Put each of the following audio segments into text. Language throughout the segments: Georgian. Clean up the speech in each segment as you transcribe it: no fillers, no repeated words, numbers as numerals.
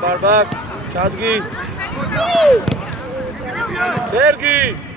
Barbak, Chadgi, Sergi.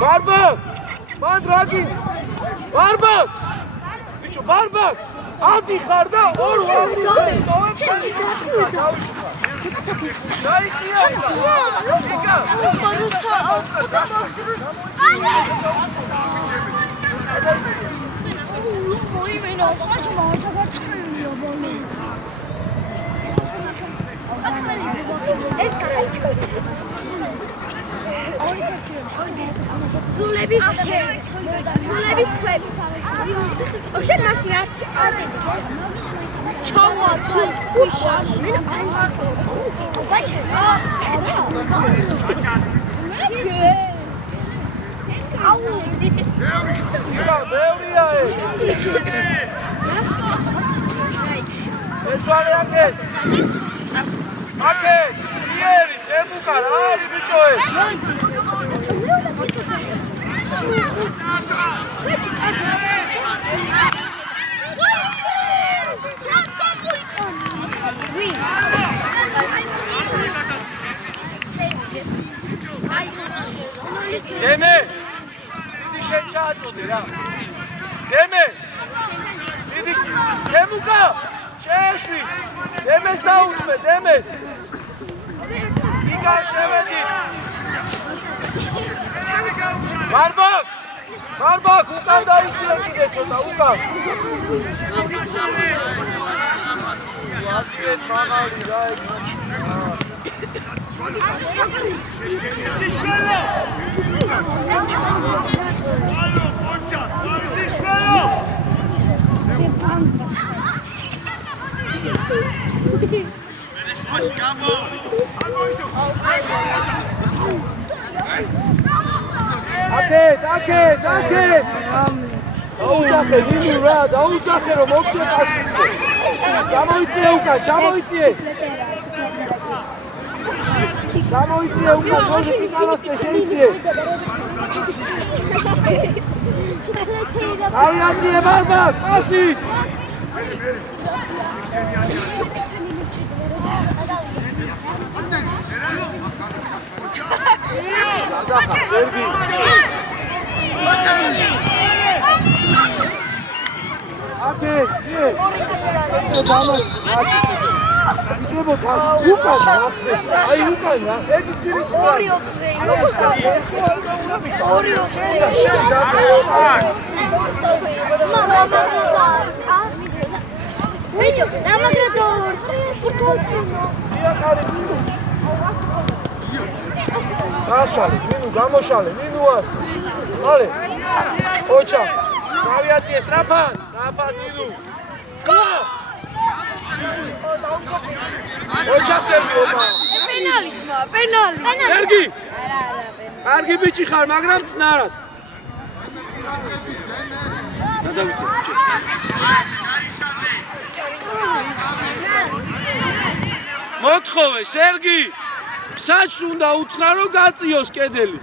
Barbak! Man Dragin! Barbak! Bicho Barbak! Adi xarda or Sulebis klep. Oxe masi arts asedi. Çava plus kuşan. Başı. Au. Beuriya. Esvale ake. Ake. Ieri, emucar, ali bicho. Deme! Didi şey çağırdı ya. Deme! Didi Temuka! Çeşvi! Demez daha uçme, demez! İkan şevedi! Barbak! Barbak! Ukan daha içine geçiyor da, Ukan! Vaziyet bana alıyor, Aket, aket, aket! Dauzache, Ninu, Ra, dauzache, Romokce, Samoicie, Uka, samoicie! Samoicie, Uka, może Pikalas Pesiejcie! Ariadnie, Barbak, Masić! Gashali, Ninu, gamoshale, Ninuas. Ale. Ocha. Gaviaties, Rapan, Ninu. Ocha Sergi, opa. Penali. Sergi. Argi bichi xar, მაგრამ წნარად. გადავიცე. მოთხოვე, სერგი. საჩს უნდა უთხრა, რომ გაწიოს კედელი.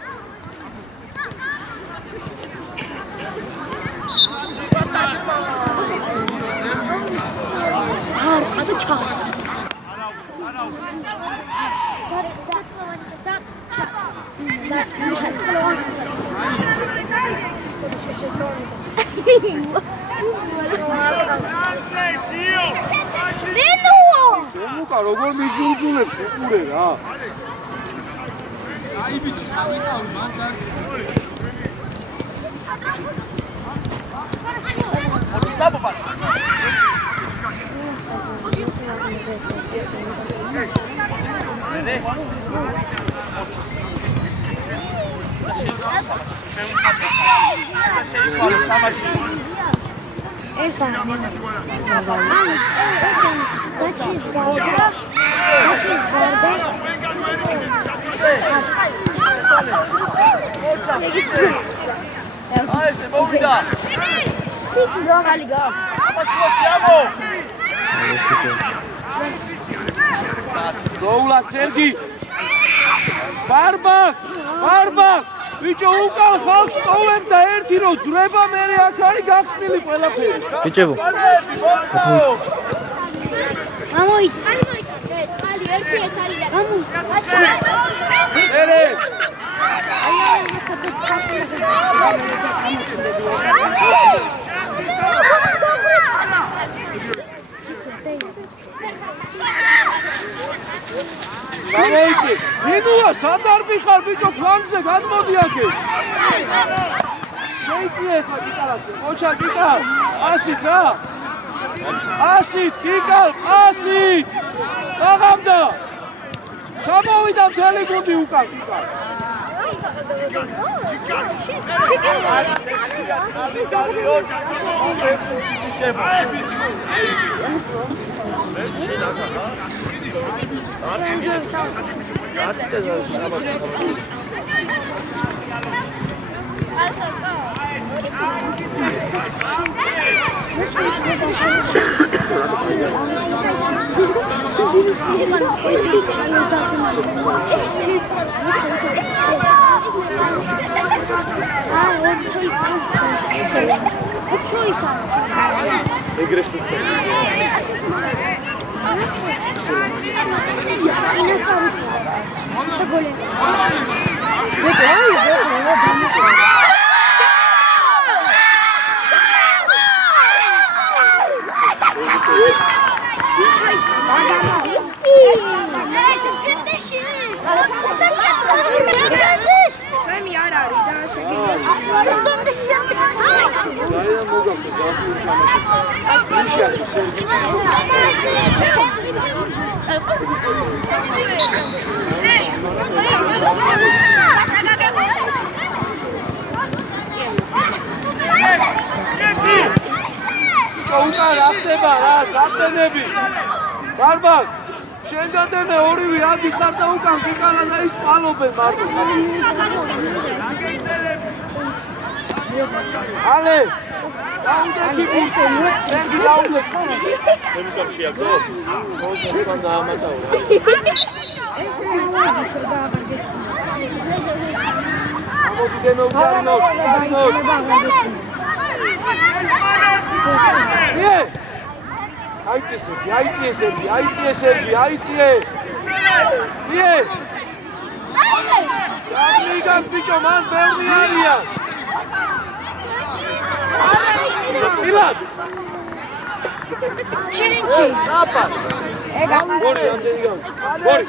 მოკა როგორ მიზულზულებს უყურე რა. აი ბიჭი, გავიკავი მან და დაბობარ. Esa. Roulad Sergi. Barbak. Bicho უკან ხალხს ტოვებ და ერთი რო ძრება მე აქ არის გახსნილი ყველაფერი. ბიჭებო. გამოიცა. ხალი ერთი ეთარი და გამოიცა. ერე. Გამოიწეს. ნინუა სადარბი ხარ ბიჭო ფლანგზე გადმოდი აქე. შეიძლება ხა გიტარას. ოჩა გიტარ. 100 რა. 100 გიტარ 100. აღამდა. ჩამოვიდა მთელი გუნდი უკან გიტარ. Barbak, შენ და დენა ორივე ადის და უკან გიკალა და ის წვალობენ მარტო. Ale! Daunde kibuse, Sergi daunde. Nemi kapşiya go. Kozdan da amata o. Amo gideme ucarino. Niye? Aiție, Sergi! Ie! Liga, bicho, man, berni aria! Milan! Cirinci! Apa! Gori, Andrigan! Gori!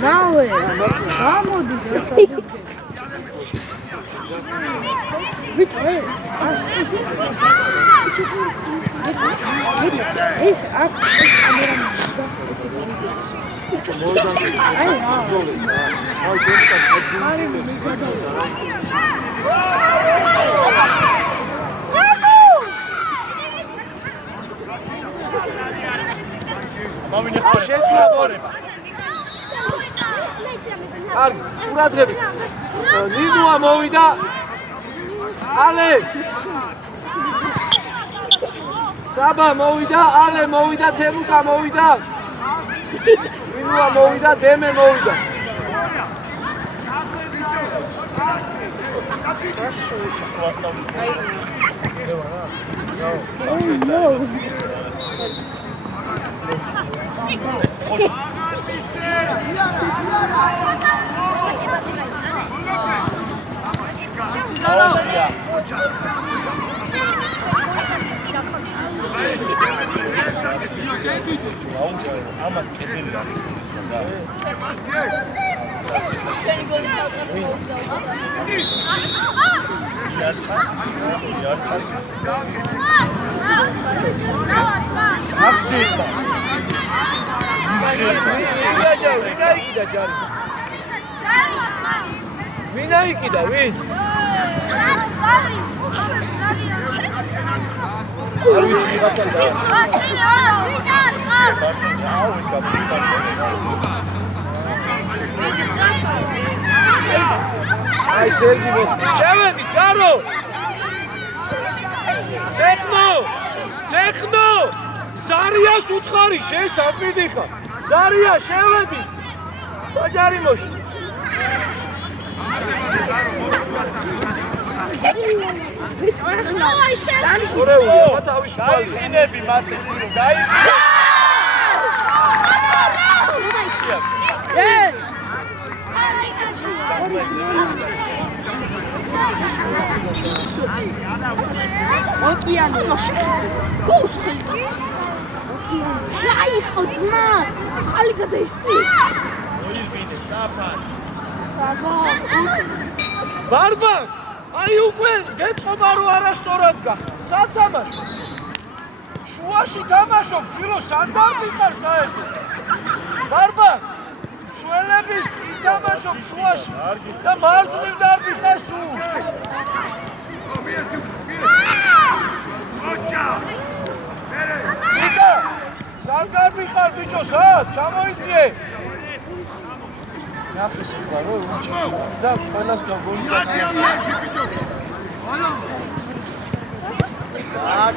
Nawe, vamos ყურადღებით. ნინუა მოვიდა. Ale! Saba მოვიდა, Ale მოვიდა, თემუკა მოვიდა. ნინუა მოვიდა, დემე მოვიდა. Vina ikida, vin. Ai, Sergi, Çevedi, Çaro! Sexno! Zarias utkari, sapidika. Zaria, Çevedi. Bacarimoş. Oraya hata avişmali. Gayinebi maseli, gayinebi. Gel. Okiyan. Koşkil. Ay, xodma. Xali გადაიხსი. მოილბინე, საფარ. Barba! Ai უკვე გეტყობა რომ არასწორად გახდა. სათამაშო. შუაში თამაშობ, შვილო სანდარ მიყარ საერთოდ. Barba! სველების ითამაშობ შუაში და მარჯვნივ დარბიხარ სულ. იკა! სანდარ მიყარ ბიჭო, სად? ჩამოიწიე. ნახეს ახლა რომ და ყველას გაგოლი და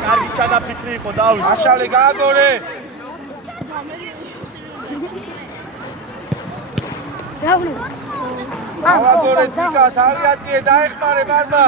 კარგი ჩანაფიქრი იყო დავით. აშალე გააგორე. დავნე. გააგორე დიკა, თალიაციე დაეხმარე ბარბა.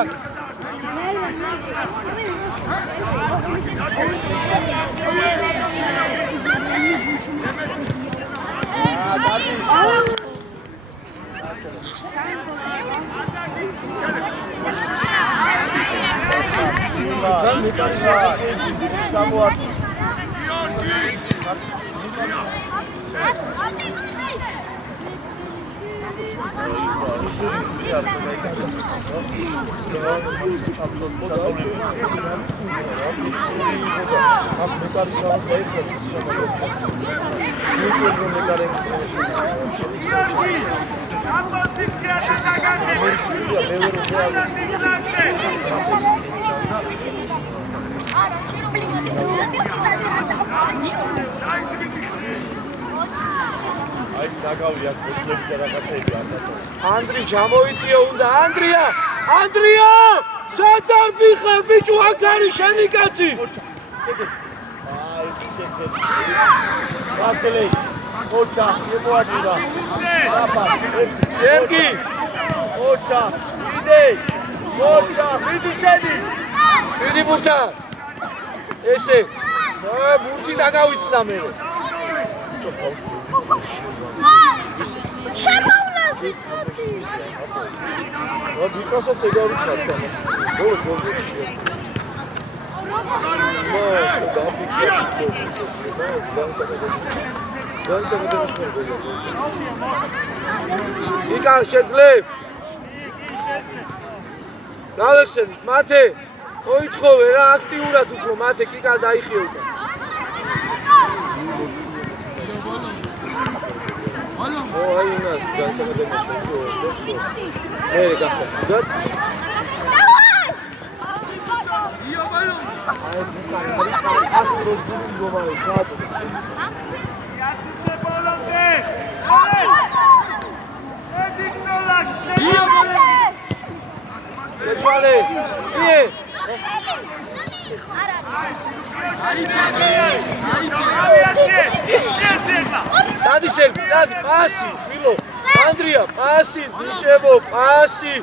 დაგავიათ მოკლები და რაღაცები არ დაწვა. ანდრი ჩამოიწიო უნდა ანდრია სადარბი ხარ ბიჭო აქ არის შენი კაცი აი გატლე ოჩა ეპოაჯირა აფა სერგი ოჩა იდე ოჩა მიდი შედი მიდი ბურთა ესე ბურთი დაგავიწყდა მე შემოვლაზი რა ბიკასაც ეგარი ჩატა ბოლოს იკარ შეძლებ გავეხსენით მათე მოითხოვე რა აქტიურად უფრო მათე კიკარ დაიხიო უკან აი იმას განსაკუთრებით მე გახდა ზუსტად დადი სერგი, დადი, პასი, მილო, ანდრია, პასი, ბიჭებო, პასი,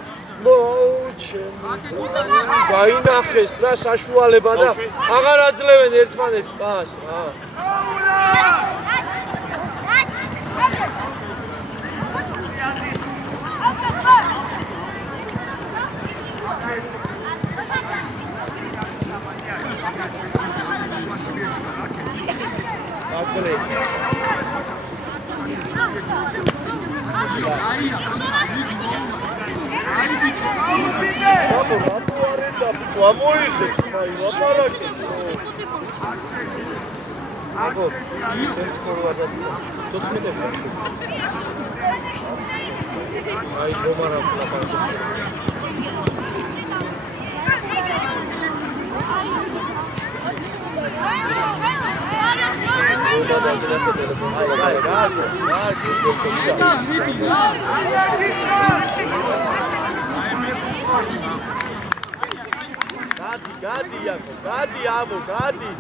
გაინახეს რა საშუალება და აღარ აძლევენ ერთმანეთს პასს, რა. Gadi, amo, Gadi.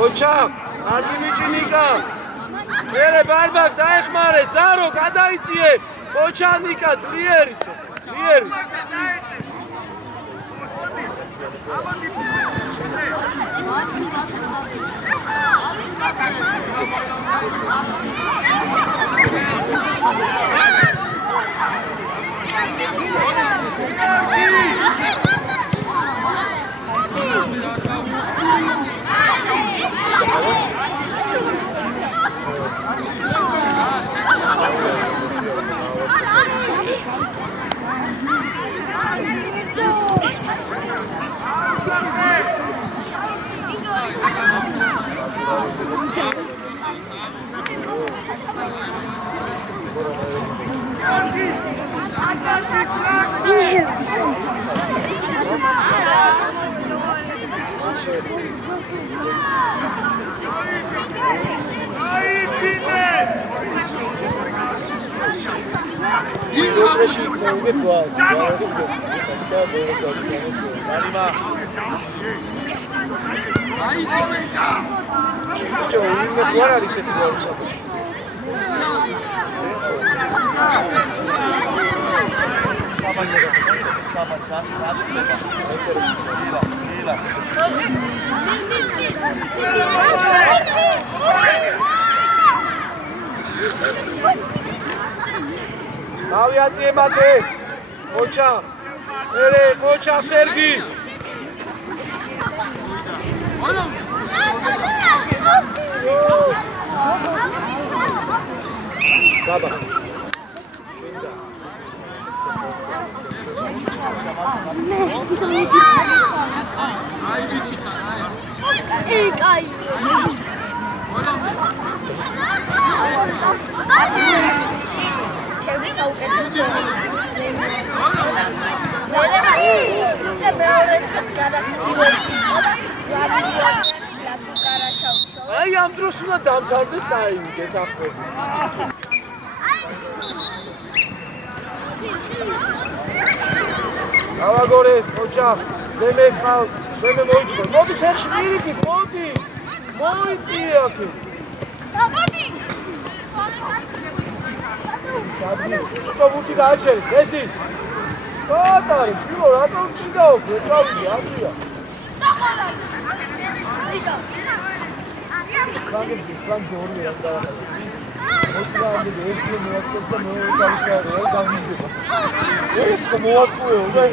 Ocha, ardi michinika. Mere barbak daexmare, zaro gadaitsie. Ochanika zlieri. Zlieri. Aviație bate. Ocha. Ere, Ocha Sergi. Baba. აი ამ დროს უნდა დამთავრდეს ტაიმი გეთახმები. ავაგორე, ოჯახ, ზემე ხალხ, ზემე მოიწყო. მოდი ფეხში მირიქით, მოდი. მოიწიე აქ. მოდი. ჩუბუტი გააჩერეთ, ესი. კატარი, ჩილო, რატომ ჩიდაო? ეწავდი, აზრია. Kangi doğru ya da. Oturandi de erkek muhakkakta ne çalışıyor ya kangi. Eski muhakkak o da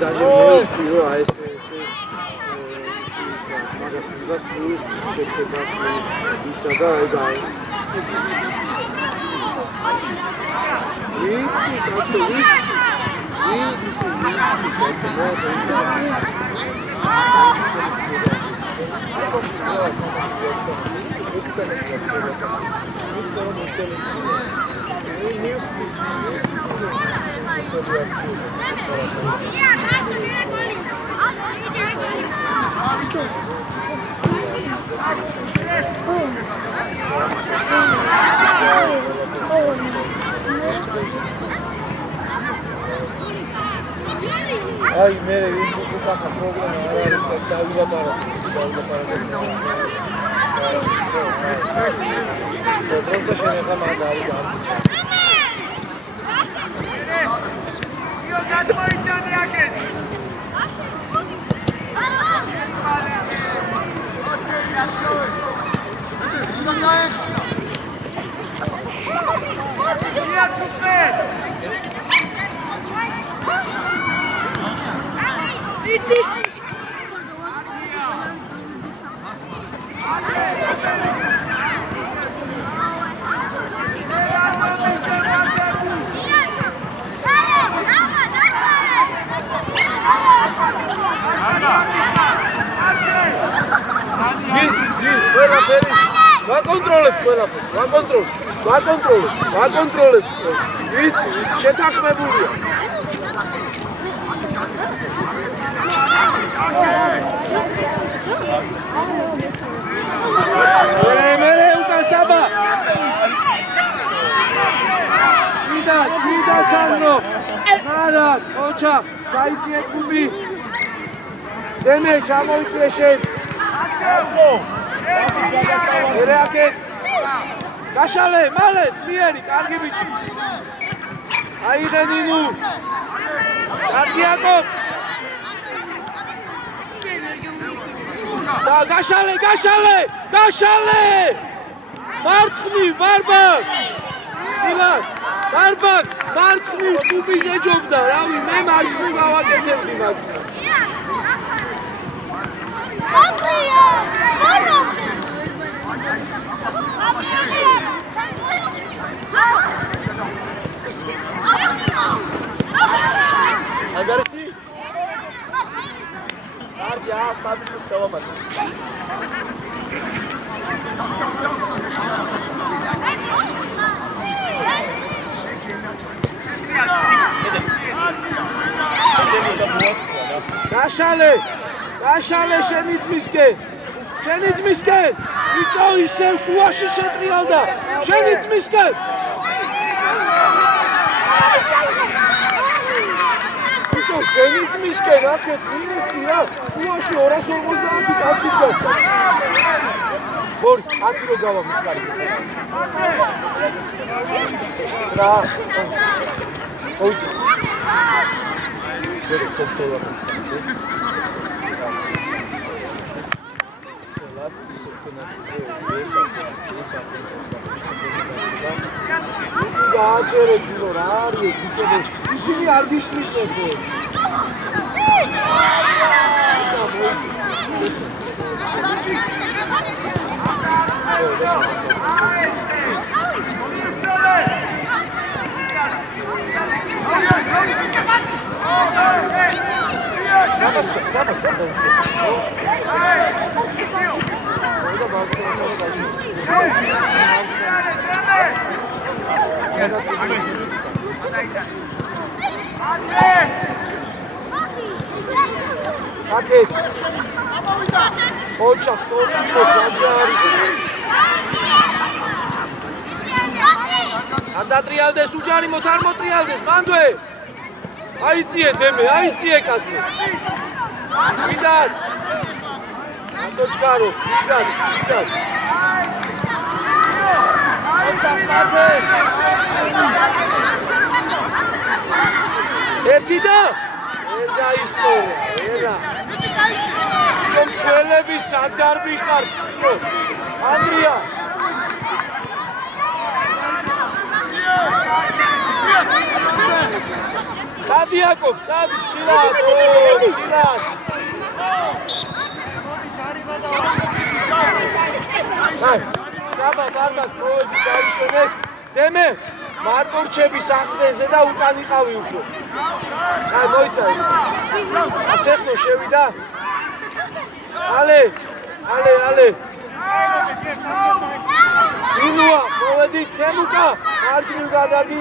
Даже მეუქიო აი ეს მაგას უნდა სულ შეხედას ისა და აი ვიცი კაცო ვიცი Ai, mere, eu faço problema, ვაკონტროლებ. ვიცი, შეთანხმებულია. მერე უკან საბა. ვიდა სანდრო. არა, ოჩა, დაიწიე კუბი. დემე ჩამოიწიე შენ. მერე აკეთ. გაშალე, მალე, ძლიერი, კარგი ბიჭი. აიღე ნინუ. კარგიაკო. და გაშალე. მარცხნი, ბარბაკ. დილან, ბარბაკ, მარცხნი, კუბიზე ჯობდა, რავი, მე მარცხნი გავაკეთებდი მაგას. Agora sabe que estava batendo. Gashale შენიცმისკენ ბიჭო ისევ შუაში შეტრიალდა შენიცმისკენ ბიჭო შენიცმისკენ აქეთ მინუტი რა შუაში 250 კაცი გასა ბორ 10 რო გავამიყარი რა ოიცი გერე ცოტა გააჭერე ჯილო რა არის ისინი არ გიშლიწებო Paket. Ocha, sorry, Anda trialdes, uჯარი მოთარ მოტრიალდეს, მანდვე. აიწიე დემე, აიწიე კაცო. ვიდად. ანდოჩკარო, ვიდად. ერთი და ერა ისოვა, ერა. რომ ძველები სადარბი ხარ, ანდრია. Წადი აკობ, წადი, ხილად, ხილად. Საბა, ბარბად, პროედი გავიშენეთ. დემე, მარტო რჩები საყდენზე და უკან იყავი უფრო. აი, მოიცავი. ასეხნო შევიდა. Ale! Inua, მოედი თემუკა, მარჯვნივ გადადი.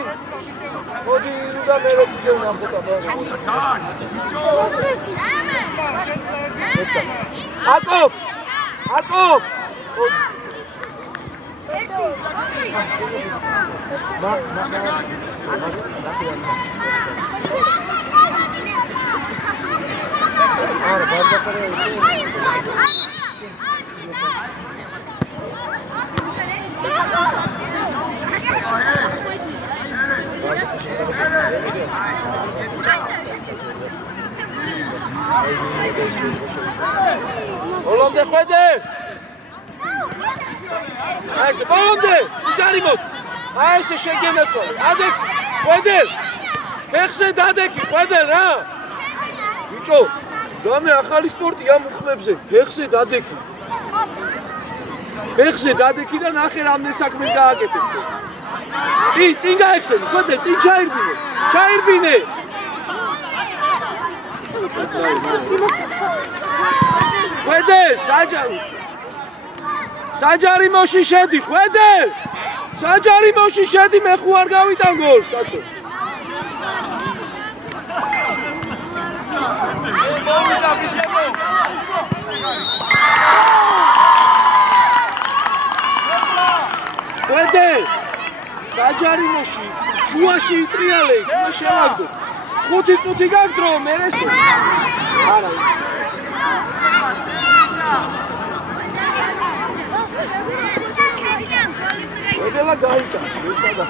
მოდი ინუდა მე რო გიჩვენა ხოთა. აკობ! Olomde ხვედე! აი ეს ბოლომდე, იჯარიმოთ. აი ეს შეგენაცვალე. ადექ, ხვედე. ფეხზე დადექი, ხვედე რა. ბიჭო, გამე ახალი სპორტია მუხლებზე. ფეხზე დადექი. ფეხზე დადექი და ნახე რამდენ საქმეს გააკეთებ. წინ გაეხსენი, ხვედე, წინ ჩაირბინე. ჩაირბინე. ხვედე, საჯარიმოში შედი, ხვედე! საჯარიმოში შედი, მე ხო არ გავიტან გოლს, კაცო. ხვედე! საჯარიმოში, შუაში იტრიალე, მე შევაგდო. 5 წუთი გაგდრო, მე ეს. არა. ოდელა გაიტა, ვისადა.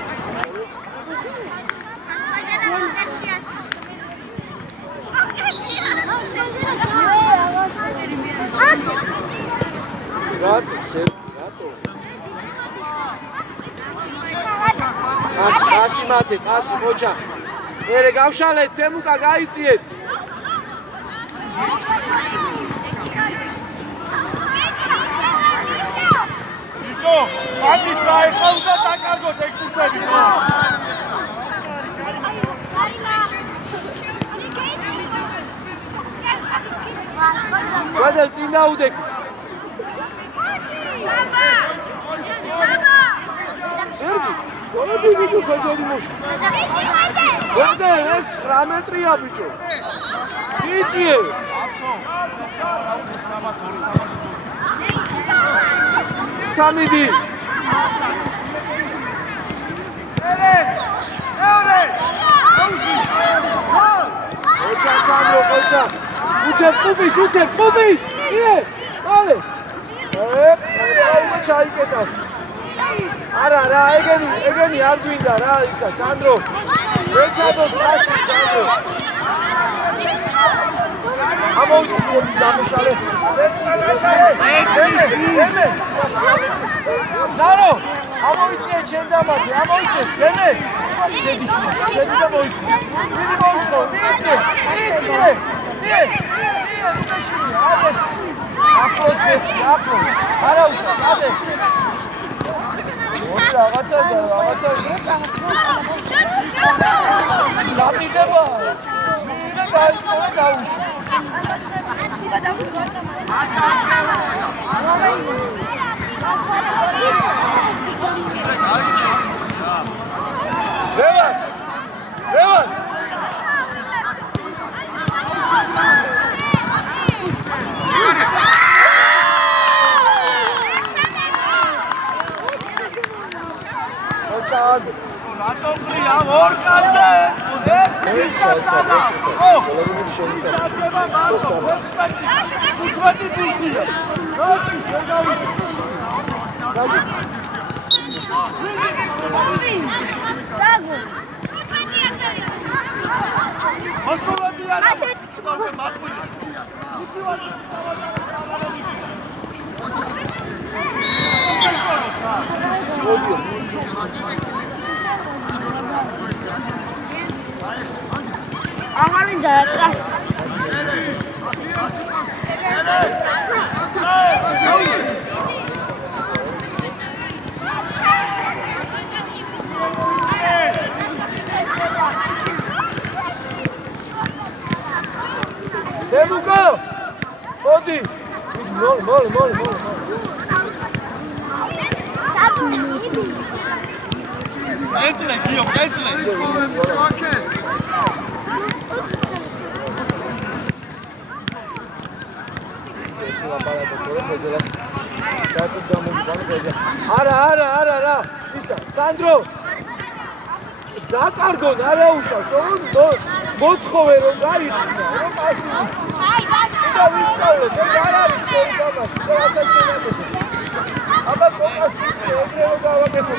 რატო? ასი მათე, ასი მოჭა. მერე გავშალეთ, თემუკა გაიწიეთ. ბიჭო, მათი დაიხავ და დაკარგოთ ეგ ფუტები. გადაი წინ დაუდეკ. გოლები ბიჭო საჯარიმოში. ვერდე 9 მეტრია ბიჭო. იწიე. Kamidi. Ocha Sandro, ocha. Uçak kubis. İyi. Ale. Çayketa. Ara, egeni arduinda, ra isa Sandro. Reçado plastik Sandro. ამოვიწევთ დამუშავე. დემე. ზარო, ამოვიწევთ შენ დამატე, ამოვიწევთ დემე. შედი და მოიწევ. დიდი მოიწევ, მიიწევ. აფროს. არა უშავს, ადეს. მოდი რაღაცა. დამიდება. მირა დაისწორე დაუშვი. Revan! აღარი დააკრას. დემუკო! მოდი! მოლ. ეძლე გიო, ეძლე. არა, ისა, სანდრო. დაკარგონ, არა უშავს, მოთხოვე რომ გაიხსნა, რომ პასი და ვისწავლო, არ არის სწორი თამაში, და ასე შეიძლება. აბა კოკას ეგრევე გავაკეთო,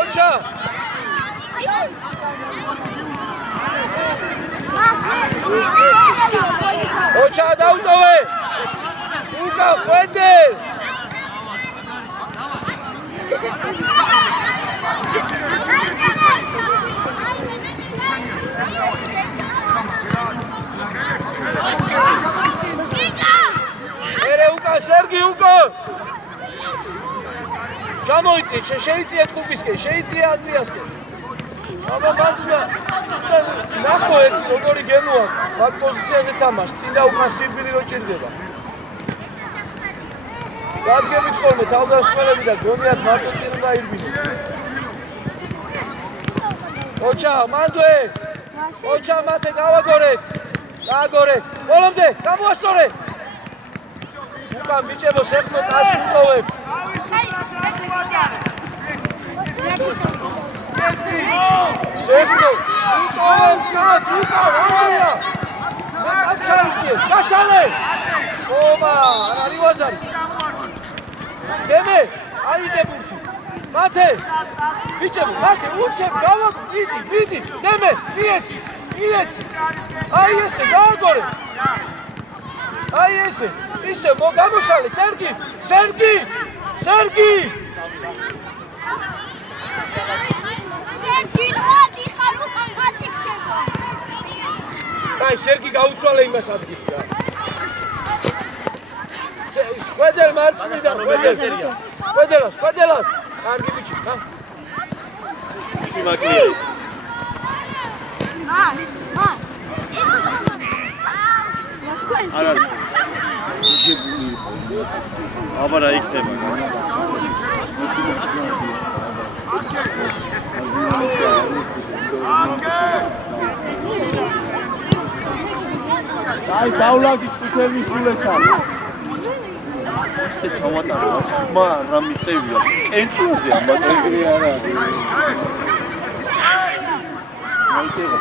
Ocha! Ocha, დაუტოვე! უკა ხვედე! ერე უკა სერგი უკა! გამოიწე, შეიწია კუბისკენ, შეიწია ადრიასკენ. აბა ბანდა ნახო ერთი როგორი გემოა, მაგ პოზიციაზე თამაშს, წინ და უკან სირბილი რო ჭირდება. დადგებით ხოლმე თავდასხმელები და გონიათ მარტო წინ უნდა ირბინო. ოჩა, მანდვე! ოჩა, მათე გავაგორე! გააგორე! ბოლომდე, გამოასწორე! უკან ბიჭებო, სერტყმე წასი ვტოვებ. Шефко, утовен шанс, утовен! Как чайки, кашале! Оба, аривазар! Деме, айде бурфи! Мате! Бичем, мате, учем, гавак, иди! Деме, иеци! Ай есе, გააგორე! Ай есе, ისე მოგამოშალე, სერგი! აი სერგი გაუცვალე იმას ადგილს რა. ხვედელ მარცხნიდან ხვედელას. კარგი ბიჭი, ხა? ისი მაკლია. არა. აბა რა იქნება? აი დავლაგის თითების სულეთან. ესე ჩავატარო, მა რა მიწევია. კენჭულზე ამბატები არა. მაიტევა.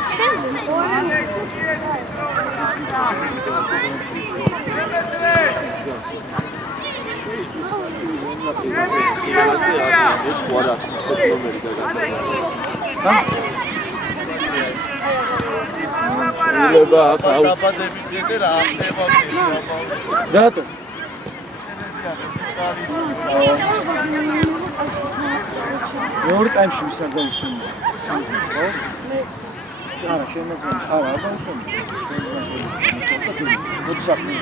ილება აკაუ. დაბადების დღე რა ხდება? რატო? მეორე ტაიმში ვის არ დაუსვენო? ხო? არა, შემოგვიყვება. არა, არ დაუსვენო. მოდი საფრთხე.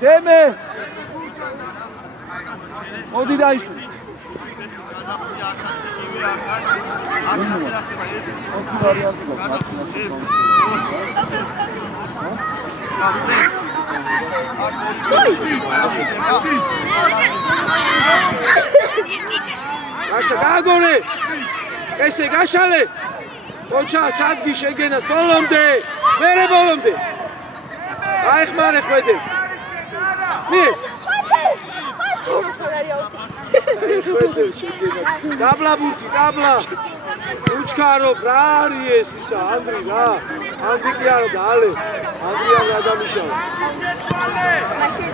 დემე! მოდი დაიშვი. გაშა გააგორე! ესე გაშალე! ოჩა ჩადგი შეგენა ბოლომდე! მერე ბოლომდე! აიხმარე ხვედე! მი! დაბლა ბურთი, დაბლა! უჩქარო, რა არის ეს ისა, ანდრი რა? ანდრი კი არა და ალე. ადრიან გადამიშავა. მაშინ